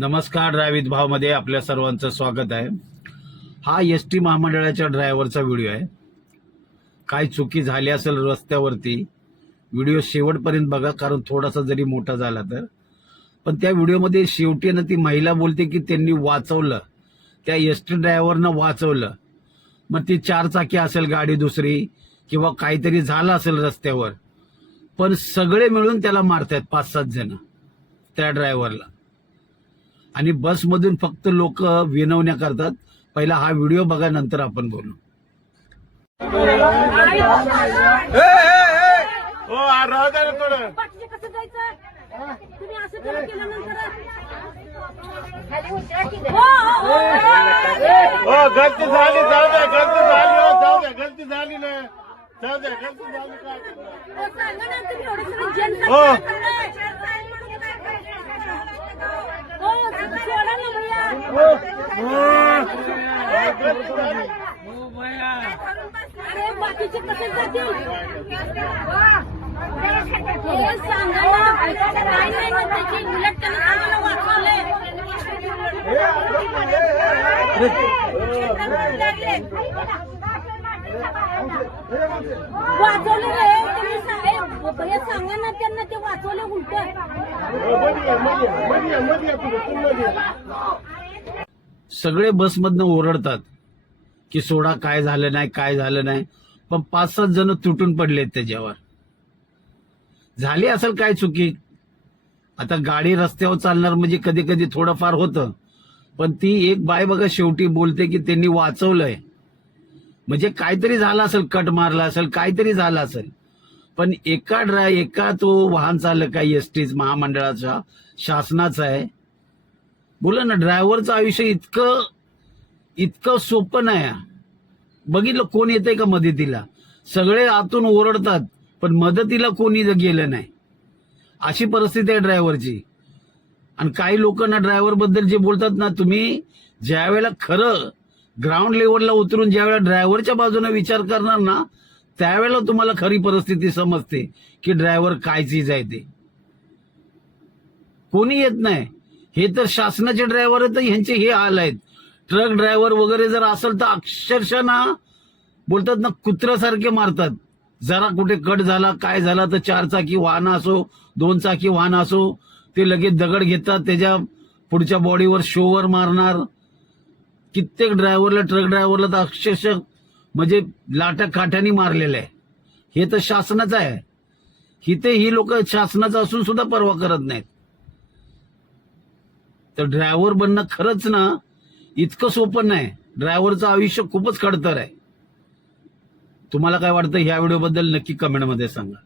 नमस्कार. ड्रायव्हित भावमध्ये आपल्या सर्वांचं स्वागत आहे. हा एसटी महामंडळाच्या ड्रायव्हरचा व्हिडिओ आहे. काय चुकी झाली असेल रस्त्यावरती व्हिडिओ शेवटपर्यंत बघा, कारण थोडासा जरी मोठा झाला तर. पण त्या व्हिडिओमध्ये शेवटी ना ती महिला बोलते की त्यांनी वाचवलं, त्या एसटी ड्रायव्हरनं वाचवलं. मग ती चारचाकी असेल गाडी दुसरी किंवा काहीतरी झालं असेल रस्त्यावर, पण सगळे मिळून त्याला मारतात 5-7 जण त्या ड्रायव्हरला. आणि बसमधून फक्त लोक विनवण्या करतात. पहिला हा व्हिडिओ बघा, नंतर आपण बोलू. गलती झाली, जाऊ द्या. गलती झाली, जाऊ द्या. गलती झाली ना, जाऊ द्या. गलती झाली काय बाकीचे कसे जातील वाचवले रे तुम्ही साहेब, हे सांगा ना त्यांना, ते वाचवले उलट. सगळे बसमधनं ओरडतात की सोडा, काय झालं नाही, काय झालं नाही. पण 5-7 जण तुटून पडलेत त्याच्यावर. झाली असेल काय चुकी. आता गाडी रस्त्यावर चालणार म्हणजे कधी कधी थोडंफार होतं, पण ती एक बाय बघा शेवटी बोलते की त्यांनी वाचवलंय. म्हणजे काहीतरी झालं असेल, कट मारला असेल, काहीतरी झालं असेल. पण एका तो वाहन चालक आहे एसटी महामंडळाचा, शासनाचा आहे. बोला ना, ड्रायव्हरचं आयुष्य इतकं सोपं नाही. बघितलं कोण येतंय का मदतीला? सगळे आतून ओरडतात, पण मदतीला कोणी गेलं नाही. अशी परिस्थिती आहे ड्रायव्हरची. आणि काही लोक ना ड्रायव्हर बद्दल जे बोलतात ना, तुम्ही ज्यावेळेला खरं ग्राउंड लेवलला उतरून ज्यावेळेला ड्रायव्हरच्या बाजूने विचार करणार ना, त्यावेळेला तुम्हाला खरी परिस्थिती समजते की ड्रायव्हर काय चीज आहे ते. कोणी येत नाही. हे तर शासनाचे ड्रायव्हर आहेत, ह्यांचे हे हाल आहेत. ट्रक ड्रायव्हर वगैरे जर असेल तर अक्षरशः ना बोलतात ना, कुत्र्यासारखे मारतात. जरा कुठे कट झाला, काय झाला तर 4 चाकी वाहन असो, 2 चाकी वाहन असो, ते लगेच दगड घेतात, त्याच्या पुढच्या बॉडीवर शोवर मारणार. कित्येक ड्रायव्हरला, ट्रक ड्रायव्हरला तर अक्षरशः म्हणजे लाटा काठ्यानी मारलेलं आहे. हे तर शासनाचं आहे. इथे ही लोक शासनाचं असून सुद्धा पर्वा करत नाहीत. तर ड्रायव्हर बनणं खरंच ना इतकं सोपं नाही. ड्रायव्हरचं आयुष्य खूपच खडतर आहे. तुम्हाला काय वाटतं ह्या व्हिडिओबद्दल नक्की कमेंटमध्ये सांगा.